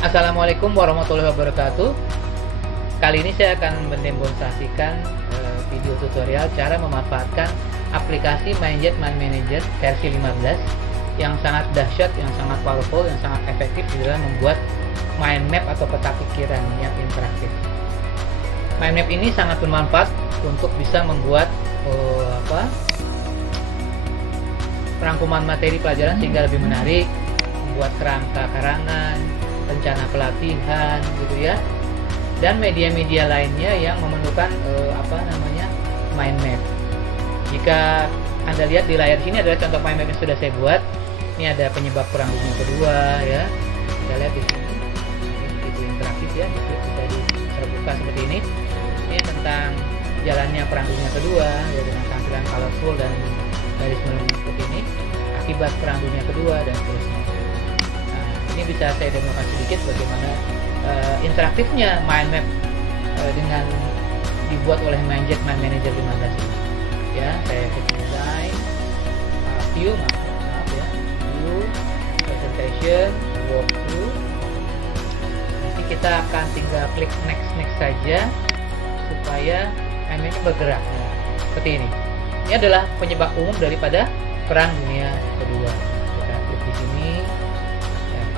Assalamualaikum warahmatullahi wabarakatuh. Kali ini saya akan mendemonstrasikan video tutorial cara memanfaatkan aplikasi MindJet Mind Manager versi 15 yang sangat dahsyat, yang sangat powerful, yang sangat efektif di dalam membuat mind map atau peta pikiran yang interaktif. Mind map ini sangat bermanfaat untuk bisa membuat rangkuman materi pelajaran sehingga lebih menarik, membuat kerangka karangan, rencana pelatihan gitu ya, dan media-media lainnya yang memerlukan mind map. Jika Anda lihat di layar sini adalah contoh mind map yang sudah saya buat. Ini ada penyebab perang dunia kedua ya. Kita lihat di sini. Itu interaktif ya, bisa terbuka seperti ini. Ini tentang jalannya perang dunia kedua ya, dengan tampilan colorful dan garis melengkung seperti ini, akibat perang dunia kedua dan seterusnya. Ini bisa saya demokan sedikit bagaimana interaktifnya mind map dengan dibuat oleh MindJet Mind Manager 15 ini. Ya, saya klik design, view, view, presentation, walkthrough. Nanti kita akan tinggal klik next saja supaya mind map bergerak. Nah, seperti ini. Ini adalah penyebab umum daripada perang dunia kedua. Kita klik di sini.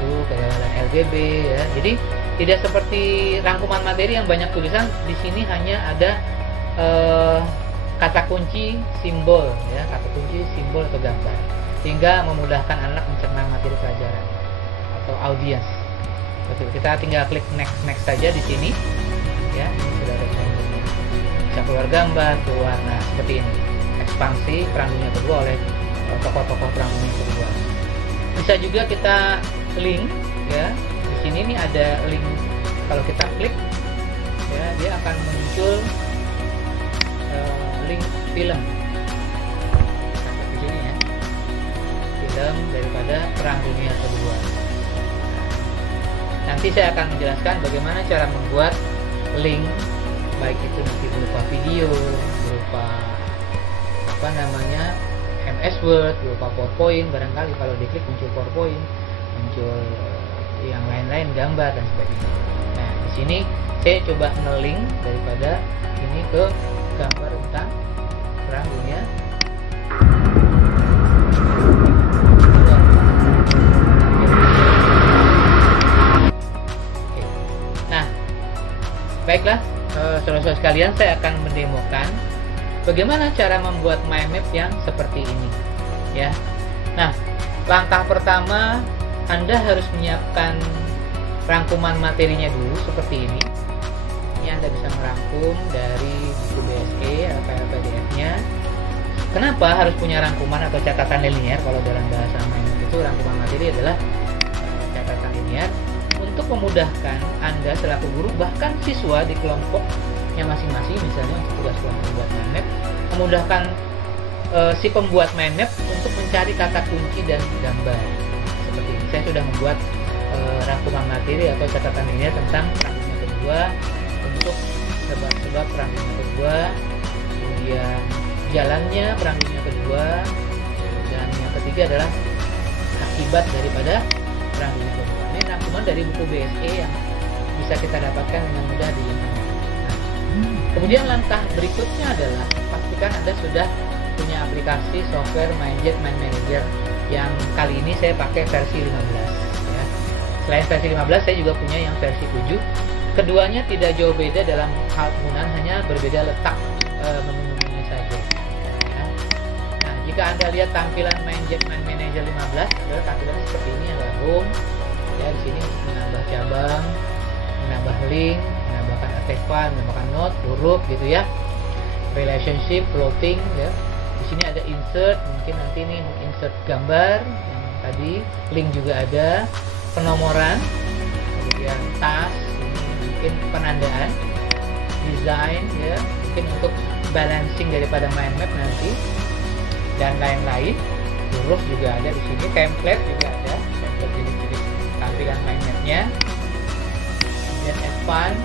Kegagalan LBB ya. Jadi tidak seperti rangkuman materi yang banyak tulisan. Di sini hanya ada kata kunci, simbol ya, kata kunci, simbol atau gambar, sehingga memudahkan anak mencerna materi pelajaran atau audiens. Betul. Kita tinggal klik next saja di sini ya. Ini sudah ada gambarnya. Bisa keluar gambar, keluar. Nah, seperti ini. Ekspansi perang dunia kedua oleh tokoh-tokoh perang dunia kedua. Bisa juga kita link ya. Di sini nih ada link. Kalau kita klik ya, dia akan muncul link film. Di sini ya. Film daripada perang dunia kedua. Nanti saya akan menjelaskan bagaimana cara membuat link, baik itu nanti berupa video, berupa MS Word, berupa PowerPoint. Barangkali kalau diklik muncul PowerPoint, muncul yang lain-lain, gambar dan sebagainya. Nah, di sini saya coba nge-link daripada ini ke gambar tentang perang dunia. Oke. Nah, baiklah, saudara-saudara sekalian, saya akan mendemokan bagaimana cara membuat mind map yang seperti ini ya. Nah, langkah pertama Anda harus menyiapkan rangkuman materinya dulu seperti ini. Ini Anda bisa merangkum dari buku BSE atau PDF-nya. Kenapa harus punya rangkuman atau catatan linear? Kalau dalam bahasa mind map itu rangkuman materi adalah catatan linear untuk memudahkan Anda selaku guru, bahkan siswa di kelompoknya masing-masing, misalnya untuk tugas kelompok membuat mind map, memudahkan si pembuat mind map untuk mencari kata kunci dan gambar seperti ini. Saya sudah membuat rangkuman materi atau catatan linear tentang perang dunia kedua untuk sebab-sebab perang dunia kedua, kemudian jalannya perang dunia kedua, dan yang ketiga adalah akibat daripada perang dunia kedua. Ini rangkuman dari buku BSE yang bisa kita dapatkan dengan mudah di internet. Kemudian langkah berikutnya adalah pastikan Anda sudah punya aplikasi software MindJet Mind Manager yang kali ini saya pakai versi 15 ya. Selain versi 15 saya juga punya yang versi 7. Keduanya tidak jauh beda dalam hal penggunaan, hanya berbeda letak menu-menunya saja ya. Nah, jika Anda lihat tampilan MindJet Mind Manager 15 adalah tampilannya seperti ini, ada home ya, di sini menambah cabang, menambah link, menambahkan artefak, menambahkan note, huruf gitu ya, relationship, plotting ya. Di sini ada insert, mungkin nanti ini insert gambar yang tadi, link juga ada, penomoran, kemudian task, ini mungkin penandaan, design ya, mungkin untuk balancing daripada mind map nanti, dan lain-lain. Huruf juga ada di sini, template juga ada, template jenis-jenis tampilan mind mapnya. Kemudian advance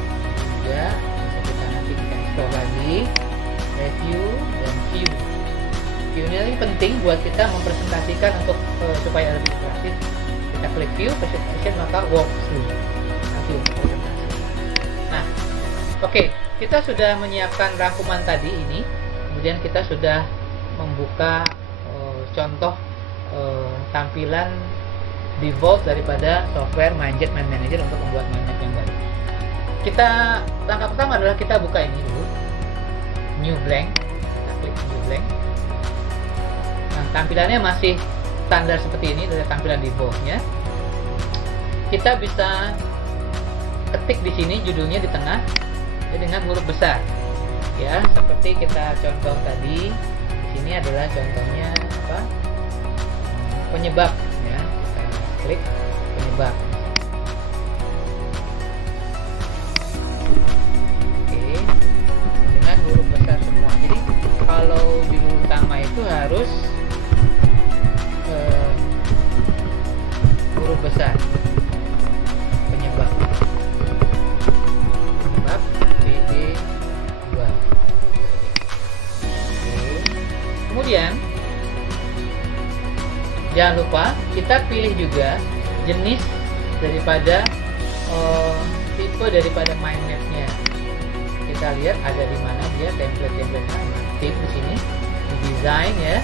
juga bisa kita nanti explore lagi, review dan view. View-nya ini penting buat kita mempresentasikan untuk supaya lebih interaktif. Kita klik view, presentation, maka walkthrough. Oke, kita sudah menyiapkan rangkuman tadi ini. Kemudian kita sudah membuka contoh tampilan default daripada software Mindjet Mind Manager untuk membuat mind map yang baru. Langkah pertama adalah kita buka ini dulu, new blank. Kita klik new blank. Nah, tampilannya masih standar seperti ini dari tampilan defaultnya. Kita bisa ketik di sini judulnya di tengah dengan huruf besar, ya, seperti kita contoh tadi. Di sini adalah contohnya apa? Penyebab, ya. Kita klik penyebab. Oke, dengan huruf besar semua. Jadi kalau judul utama itu harus huruf besar. Penyebab PD2. Kemudian jangan lupa kita pilih juga jenis daripada tipe daripada mind map-nya. Kita lihat ada di mana dia template-nya. Theme di sini, di design, ya,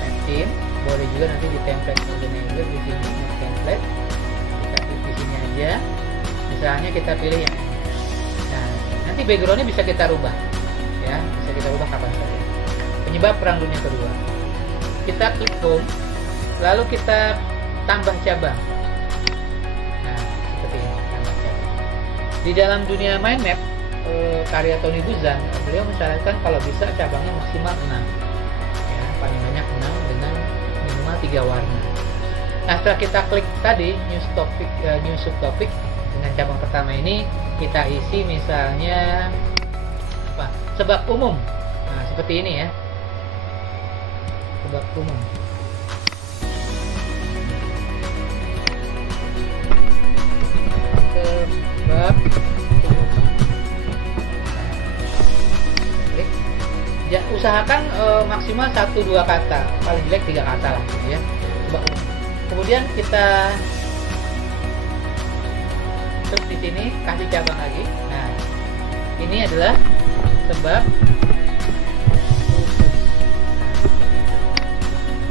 map theme. Boleh juga nanti di template coordinator di sini, template. Kita klik di sini aja. Misalnya kita pilih yang ini. Nah, nanti backgroundnya bisa kita rubah, ya, bisa kita rubah kapan saja. Penyebab Perang Dunia Kedua. Kita klik home, lalu kita tambah cabang. Nah, seperti ini, tambah cabang. Di dalam dunia mind map, karya Tony Buzan, beliau mensyaratkan kalau bisa cabangnya maksimal 6, ya, paling banyak 6 dengan minimal 3 warna. Nah, setelah kita klik tadi new subtopic dengan cabang pertama ini, kita isi misalnya apa? Sebab umum. Nah, seperti ini, ya. Sebab umum. Sebab ya, usahakan maksimal 1-2 kata, paling jelek 3 kata lah, gitu ya. Kemudian kita terus di sini kasih cabang lagi. Nah, ini adalah sebab.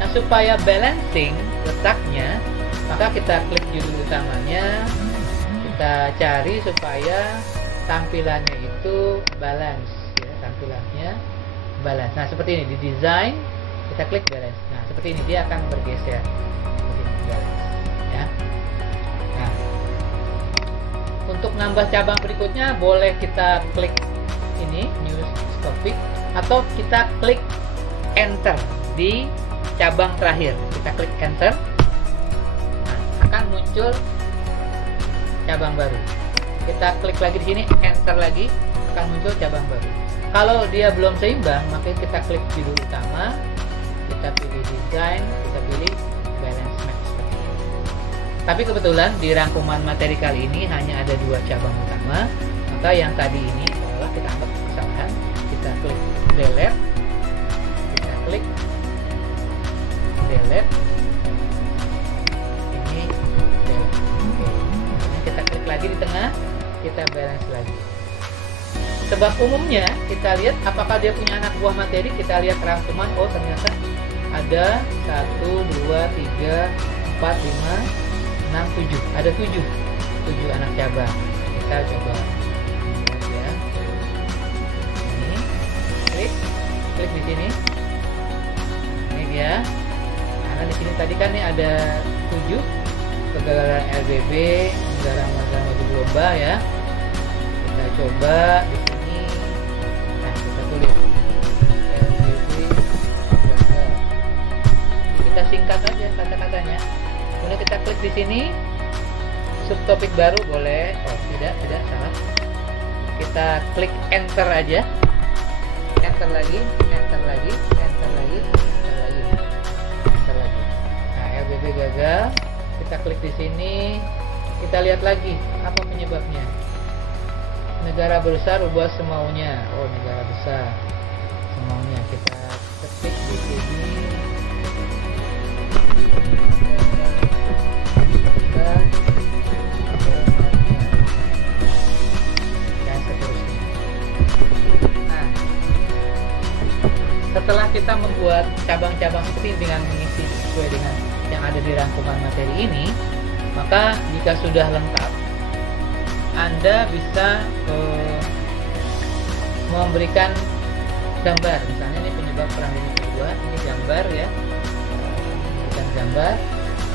Nah, supaya balancing letaknya, maka kita klik judul utamanya, kita cari supaya tampilannya itu balance, ya, tampilannya balance. Nah, seperti ini di design, kita klik balance. Nah, seperti ini dia akan bergeser. Seperti ini, balance, ya. Nah, untuk nambah cabang berikutnya boleh kita klik ini new topic atau kita klik enter di cabang terakhir. Kita klik enter. Nah, akan muncul cabang baru. Kita klik lagi di sini, enter lagi, akan muncul cabang baru. Kalau dia belum seimbang, maka kita klik judul utama, kita pilih design, kita pilih balance map seperti ini. Tapi kebetulan di rangkuman materi kali ini hanya ada 2 cabang utama, maka yang tadi ini seolah kita anggap kesalahan. Kita klik delete, kita klik delete, ini delete. Oke. Kita klik lagi di tengah, kita balance lagi. Sebab umumnya kita lihat apakah dia punya anak buah materi. Kita lihat rangkuman, oh ternyata ada 1, 2, 3, 4, 5, 6, 7. Ada 7 anak cabang. Kita coba lihat, ya. Ini klik di sini. Ini dia. Karena di sini tadi kan nih ada 7 kegagalan LBB, negara maju lomba, ya. Kita coba di sini. Nah, kita tulis LBB gagal. Kita singkat aja kata-katanya. Kemudian kita klik di sini, subtopik baru boleh. Oh, tidak salah. Kita klik enter aja. Enter lagi, enter lagi, enter lagi, enter lagi, enter lagi. Nah, LBB gagal. Kita klik di sini. Kita lihat lagi apa penyebabnya. Negara besar ubah semaunya. Oh, negara besar semaunya. Kita ketik di sini. Dan seterusnya. setelah kita membuat cabang-cabang seperti ini dengan mengisi sesuai dengan yang ada di rangkuman materi ini, maka jika sudah lengkap, Anda bisa memberikan gambar. Misalnya ini penyebab perang dunia kedua, ini gambar ya, memberikan gambar.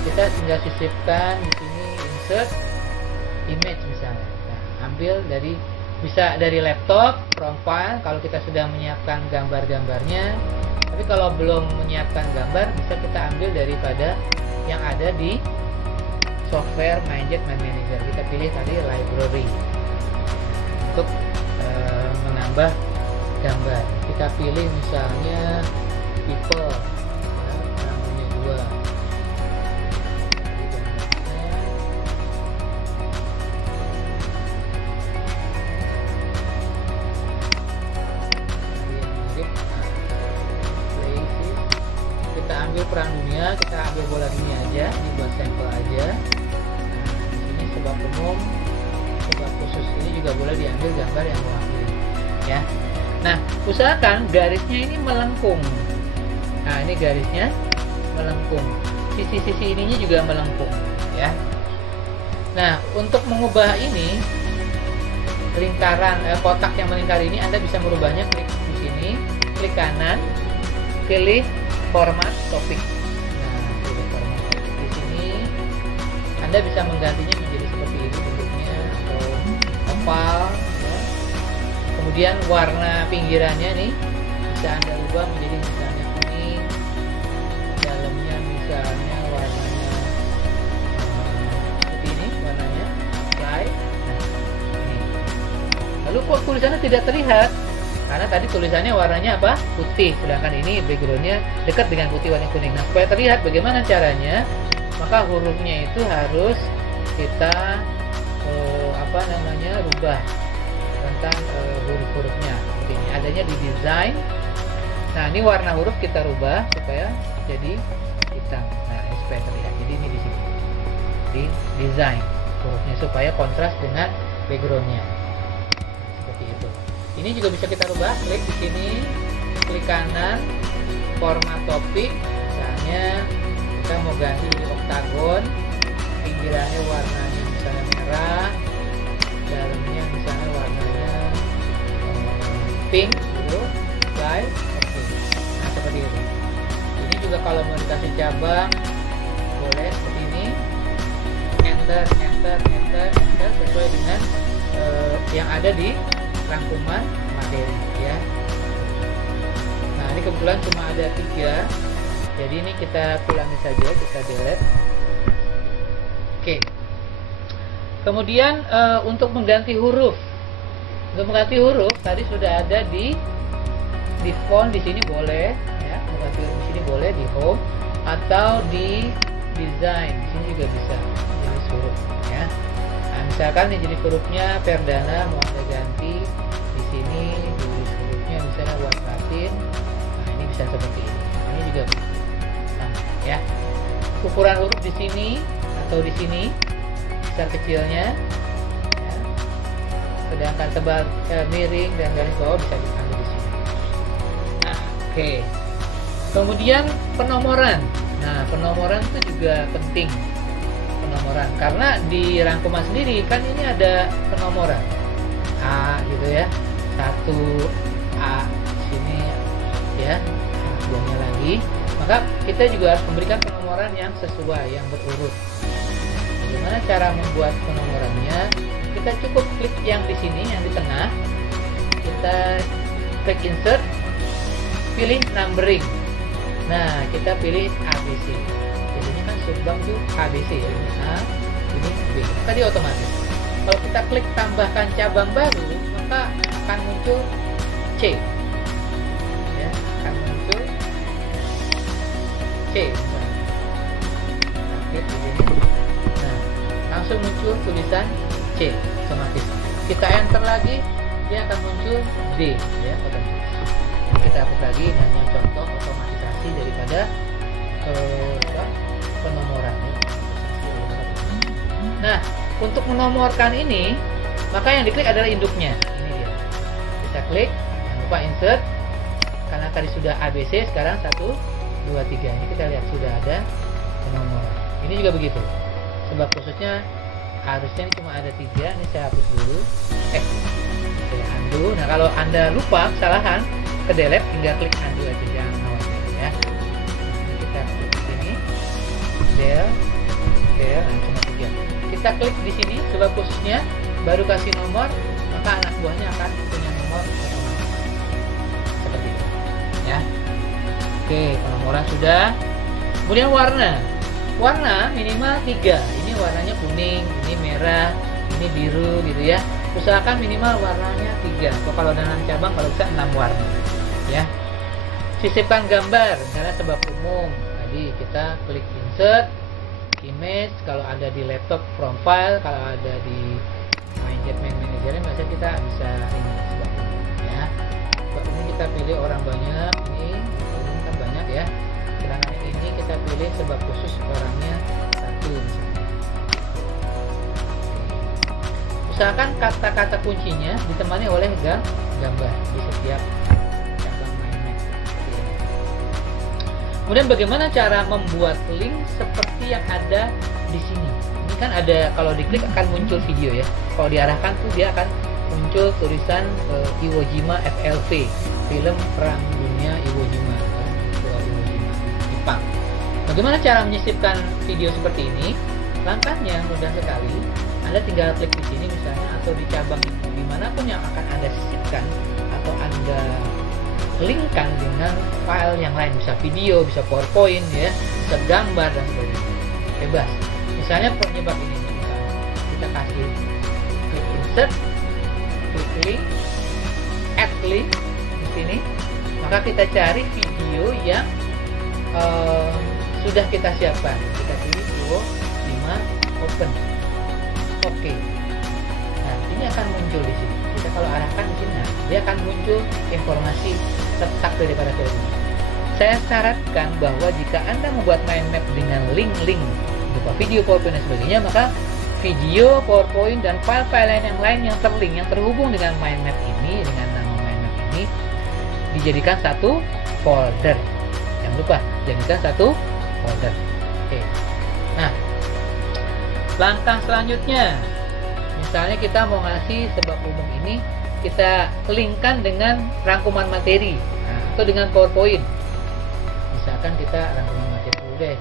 Kita tinggal sisipkan di sini, insert image misalnya. Nah, ambil dari, bisa dari laptop, from file kalau kita sudah menyiapkan gambar-gambarnya. Tapi kalau belum menyiapkan gambar, bisa kita ambil daripada yang ada di software MindJet Manager. Kita pilih tadi library untuk menambah gambar. Kita pilih misalnya people ya, namanya 2. Kita ambil perang dunia, kita ambil bola dunia aja, ini buat sampel aja. Nah, ini sebab umum, sebab khusus ini juga boleh diambil gambar yang mewakili ya. Nah, usahakan garisnya ini melengkung. Nah, ini garisnya melengkung. Sisi-sisi ininya juga melengkung ya. Nah, untuk mengubah ini lingkaran kotak yang melingkari ini, Anda bisa merubahnya. Klik di sini, klik kanan, pilih format topik. Nah, pilih format topik di sini. Anda bisa menggantinya menjadi seperti ini bentuknya, atau oval ya. Kemudian warna pinggirannya nih bisa Anda ubah menjadi misalnya kuning, dalamnya misalnya warnanya seperti ini warnanya, light. Nah, ini. Lalu kok tulisannya tidak terlihat? Karena tadi tulisannya warnanya apa? Putih, sedangkan ini backgroundnya dekat dengan putih warna kuning. Nah, supaya terlihat bagaimana caranya, maka hurufnya itu harus kita rubah tentang huruf-hurufnya. Ini adanya di design. Nah, ini warna huruf kita rubah supaya jadi hitam. Nah, ini supaya terlihat. Jadi ini di sini di design hurufnya supaya kontras dengan backgroundnya. Seperti itu. Ini juga bisa kita rubah, klik di sini, klik kanan, format topik, misalnya kita mau ganti di oktagon, pinggirannya warnanya misalnya merah, dalamnya misalnya warnanya pink, gitu, light, oke. Nah, seperti itu. Ini juga kalau mau dikasih cabang, boleh seperti ini, enter, enter, enter, enter, sesuai dengan yang ada di rangkuman materi ya. Nah, ini kebetulan cuma ada 3, jadi ini kita ulangi saja, kita delete. Oke. Kemudian untuk mengganti huruf, tadi sudah ada di font, di sini boleh ya, mengganti huruf di sini boleh di home atau di design, di sini juga bisa jenis huruf ya. Nah, misalkan ini jadi hurufnya Perdana mau Anda ganti di sini, tulis hurufnya misalnya buat Latin. Nah, ini bisa seperti ini. Ini juga sama ya. Ukuran huruf di sini atau di sini, besar kecilnya ya. Sedangkan tebal miring dan garis bawah bisa diambil di sini. Nah, oke. Kemudian penomoran. Nah, penomoran itu juga penting. Penomoran karena di rangkuman sendiri kan ini ada penomoran A gitu ya, 1A sini ya, kemudiannya lagi, maka kita juga harus memberikan penomoran yang sesuai, yang berurut. Bagaimana cara membuat penomorannya? Kita cukup klik yang di sini, yang di tengah, kita klik insert, pilih numbering. Nah, kita pilih ABC. Biasanya kan subbang itu ABC ya, ini A, ini B. Tadi otomatis. Kalau kita klik tambahkan cabang baru, maka akan muncul C. Ya, akan muncul C. Nah, klik di sini. Nah, langsung muncul tulisan C otomatis. Kita enter lagi, dia akan muncul D ya, otomatis. Nah, kita hapus lagi, ini hanya contoh otomatisasi daripada penomoran ya. Nah, untuk menomorkan ini, maka yang diklik adalah induknya. Ini dia. Kita klik, jangan lupa insert, karena tadi sudah ABC, sekarang 1, 2, 3. Ini kita lihat sudah ada nomor. Ini juga begitu. Sebab khususnya harusnya ini cuma ada 3. Ini saya hapus dulu. Saya undo. Nah, kalau Anda lupa kesalahan, ke delete, tinggal klik undo aja, jangan khawatir ya. Ini kita klik di sini. Del, nah, cuma 3. Kita klik di sini sebab khususnya baru kasih nomor, maka anak buahnya akan punya nomor otomatis. Seperti itu. Ya. Oke, penomoran sudah. Kemudian warna minimal 3. Ini warnanya kuning, ini merah, ini biru gitu ya. Usahakan minimal warnanya 3. Kalau dalam cabang kalau bisa 6 warna ya. Sisipkan gambar, misalnya sebab umum. Tadi kita klik insert image, kalau ada di laptop from file, kalau ada di Jetman Manager biasanya kita bisa ini sebab umum ya. Sebab umum kita pilih orang banyak, ini kan banyak ya. Sedangkan ini kita pilih sebab khusus orangnya 1 misalnya. Usahakan kata-kata kuncinya ditemani oleh gambar di setiap cabang mind map. Kemudian bagaimana cara membuat link seperti yang ada di sini? Ini kan ada, kalau diklik akan muncul video ya. Kalau diarahkan tuh dia akan muncul tulisan Iwo Jima FLV, film Perang Dunia Iwo Jima, Jepang. Bagaimana cara menyisipkan video seperti ini? Langkahnya mudah sekali. Anda tinggal klik di sini misalnya, atau di cabang itu dimanapun yang akan Anda sisipkan atau Anda linkkan dengan file yang lain, bisa video, bisa PowerPoint ya, bisa gambar dan sebagainya. Bebas. Misalnya penyebab ini, misalnya kita kasih klik insert, klik link, add link di sini, maka kita cari video yang sudah kita siapkan. Kita pilih Iwo Jima Open. Oke. Nah, ini akan muncul di sini. Kita kalau arahkan di sini, nah, dia akan muncul informasi letak daripada film ini. Saya syaratkan bahwa jika Anda membuat mind map dengan link-link berupa video, PowerPoint dan sebagainya, maka video, PowerPoint dan file-file lain yang terlink, yang terhubung dengan mind map ini, dengan nama mind map ini, dijadikan satu folder. Jangan lupa, jadikan satu folder. Oke. Nah, langkah selanjutnya, misalnya kita mau ngasih sebab umum ini, kita linkkan dengan rangkuman materi, atau dengan PowerPoint. Misalkan kita rangkuman materi dulu deh.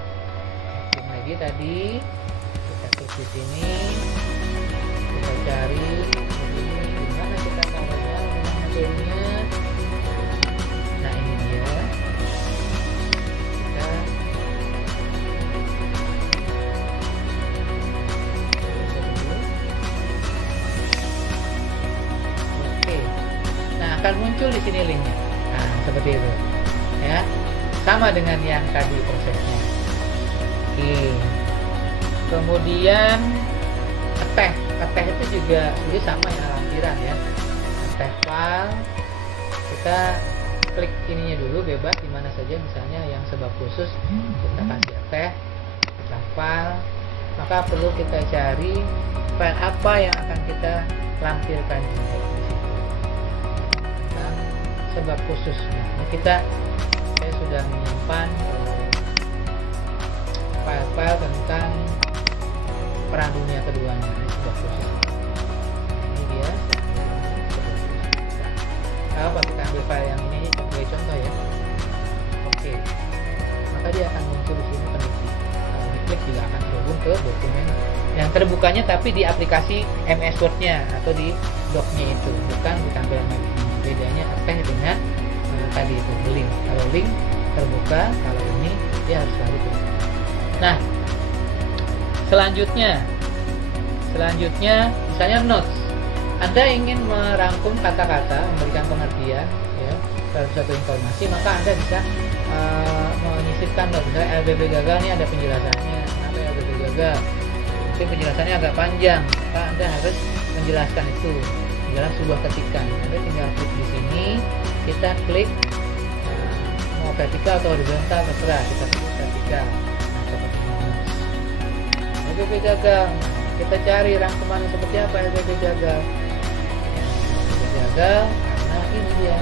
Lagi tadi kita klik di sini, kita cari ini gimana kita taruhnya materinya. Nah, ini dia. Oke. Nah, akan muncul di sini linknya. Nah, seperti itu. Ya. Sama dengan yang tadi prosesnya. Oke. Kemudian Keteh itu juga ini sama ya, lampiran ya. Keteh file, kita klik ininya dulu, bebas di mana saja, misalnya yang sebab khusus kita kasih teh, kita file, maka perlu kita cari file apa yang akan kita lampirkan juga di situ. Nah, sebab khusus. Nah, ini saya sudah menyimpan file-file tentang Perang Dunia Keduanya. Ini sebab khusus. Ini dia. Kalau kita ambil file yang ini sebagai contoh ya. Oke. Maka dia akan muncul di sini peneliti. Kalau diklik juga akan terhubung ke dokumen yang terbukanya, tapi di aplikasi MS Word-nya atau di doc-nya itu, bukan di tampilan web. Bedanya apa dengan tadi itu link. Kalau link terbuka, kalau ini dia harus selalu terbuka. Nah, selanjutnya misalnya notes. Anda ingin merangkum kata-kata, memberikan pengertian ya terhadap suatu informasi, maka Anda bisa menyisipkan notes. Misalnya LBB gagal, ini ada penjelasannya. Kenapa LBB gagal? Mungkin penjelasannya agak panjang, maka Anda harus menjelaskan itu dalam sebuah ketikan. Anda tinggal klik di sini, kita klik mau vertikal atau horizontal terserah, kita klik vertikal. Nah, seperti ini. LBB gagal, kita cari rangkumannya seperti apa LBB gagal. LBB gagal karena ini dia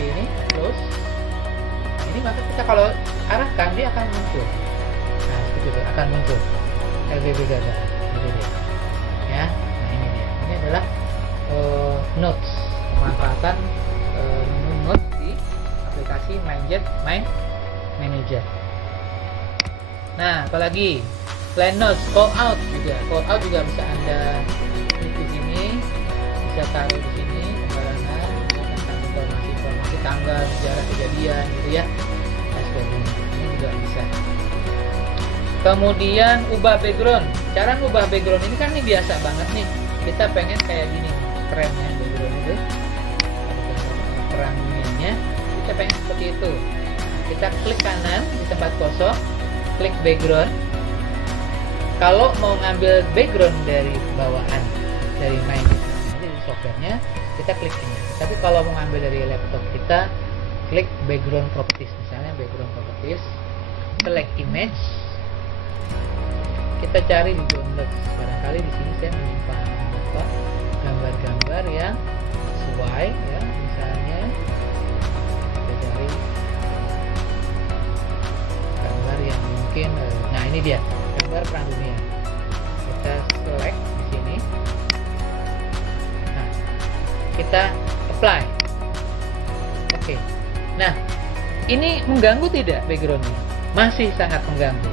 seperti ini, close. Nah, ini maka kita kalau arahkan dia akan muncul. Nah, seperti itu akan muncul LBB Gaga. Ya, nah ini dia. Ini adalah notes, pemanfaatan menu notes di aplikasi MindJet My Manager. Nah, apalagi selain notes, call out juga bisa Anda klik di sini, bisa taruh di sini pembarangan tentang informasi tanggal, sejarah kejadian gitu ya. Nah, sebagainya. Ini juga bisa. Kemudian ubah background. Cara ubah background ini kan biasa banget nih. Kita pengen kayak gini, kerennya background itu. Ada perang dunianya. Kita pengen seperti itu. Kita klik kanan di tempat kosong, klik background. Kalau mau ngambil background dari bawaan dari MindJet, dari softwarenya, kita klik ini. Tapi kalau mau ngambil dari laptop kita, klik background properties. Misalnya background properties, select image. Kita cari di download. Barangkali di sini saya menyimpan gambar-gambar yang sesuai ya. Misalnya kita cari gambar yang mungkin, nah ini dia gambar perang dunia. Kita select di sini. Nah, kita apply. Oke. Nah, ini mengganggu tidak backgroundnya? Masih sangat mengganggu.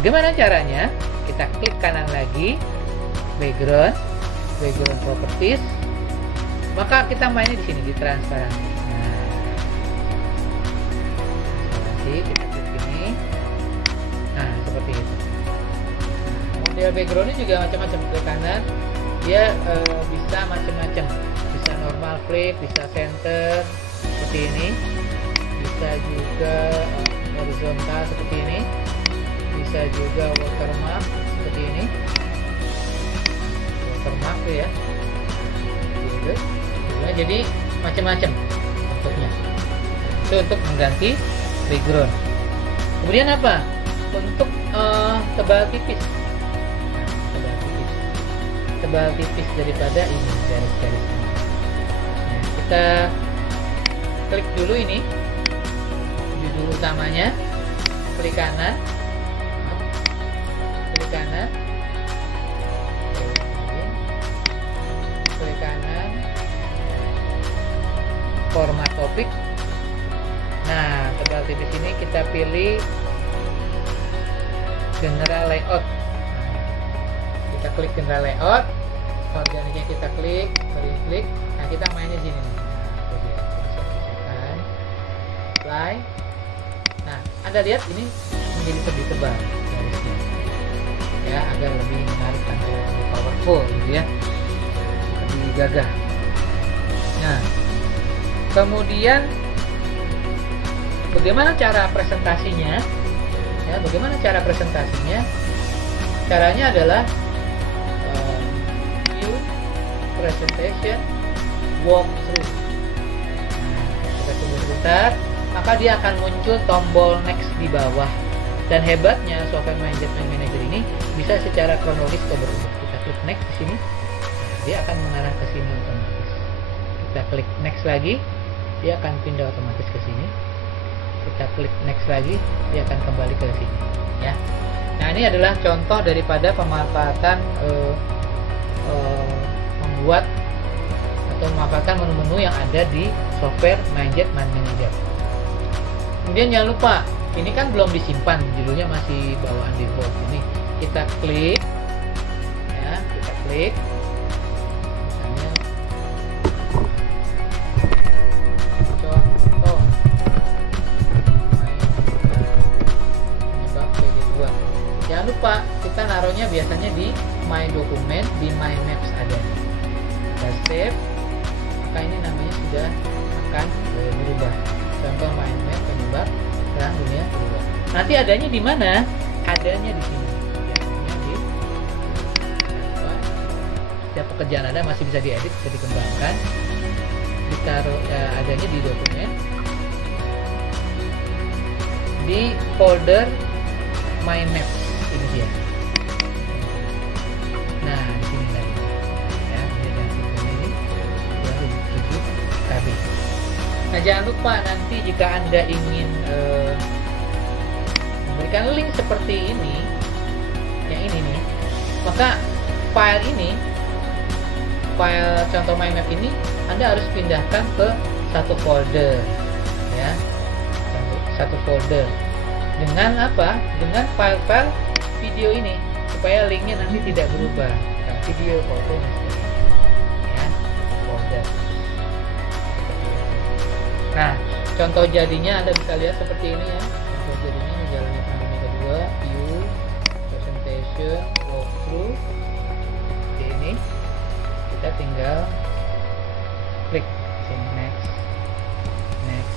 Bagaimana caranya? Kita klik kanan lagi, background properties. Maka kita mainnya di sini di transparansi. Nah, transparansi kita klik ini. Nah, seperti itu. Model backgroundnya juga macam-macam. Klik kanan, dia bisa macam-macam. Bisa normal flip, bisa center seperti ini. Bisa juga horizontal seperti ini. Bisa juga watermark seperti ini, watermark tuh ya, gitu. Nah, jadi macam-macam bentuknya. Itu untuk mengganti background. Kemudian apa? Untuk tebal tipis. Tebal tipis daripada ini garis-garis ini. Nah, kita klik dulu ini judul utamanya, klik kanan, klik kanan, format topik. Nah, tebal tipis ini kita pilih general layout. Kita klik general layout, organiknya kita klik. Nah, kita mainnya sini nih. Nah, apply. Nah, Anda lihat ini menjadi lebih tebal garisnya, ya, agar lebih menarik dan lebih powerful gitu ya, lebih gagah. Nah, kemudian bagaimana cara presentasinya? Ya, bagaimana cara presentasinya? Caranya adalah view, presentation, walkthrough. Nah, kita tunggu sebentar, maka dia akan muncul tombol next di bawah. Dan hebatnya software MindJet My Manager ini bisa secara kronologis berubah. Kita klik next di sini, dia akan mengarah ke sini otomatis. Kita klik next lagi, dia akan pindah otomatis ke sini. Kita klik next lagi, dia akan kembali ke sini. Ya. Nah, ini adalah contoh daripada pemanfaatan membuat atau memanfaatkan menu-menu yang ada di software MindJet My Manager. Kemudian jangan lupa, ini kan belum disimpan, judulnya masih bawaan default. Ini kita klik, ya, kita klik. Misalnya contoh penyebab PD2. Jangan lupa kita naruhnya biasanya di My Document, di My Maps ada. Kita save, maka ini namanya sudah akan berubah. Contoh My Map penyebab perang dunia kedua. Nanti adanya di mana? Adanya di sini. Adanya di setiap pekerjaan Anda masih bisa diedit, bisa dikembangkan. Ditaruh adanya di dokumen, di folder My Maps. Ini dia. Nah, di sini tadi. Ya, ini yang ini 27 KB. Nah, jangan lupa nanti jika Anda ingin memberikan link seperti ini, yang ini nih, maka file contoh mind map ini Anda harus pindahkan ke satu folder, ya, satu folder dengan apa? Dengan file-file video ini, supaya linknya nanti tidak berubah. Nah, video, foto, ya, folder. Nah, contoh jadinya Anda bisa lihat seperti ini ya. Contoh jadinya ini jalannya pandemi kedua, view, presentation, walkthrough. Seperti ini. Kita tinggal klik sini, next, next,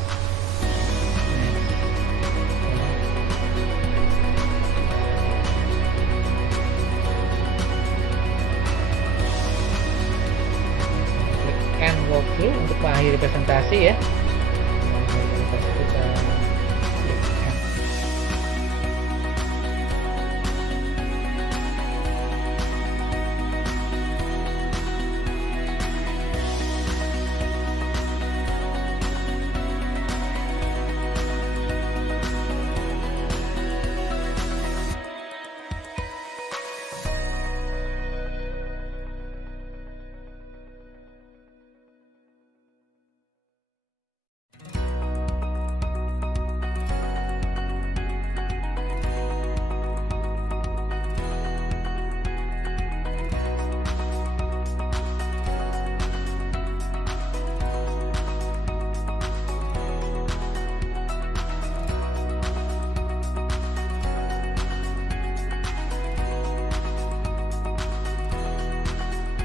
next. Klik end walkthrough untuk mengakhiri presentasi ya.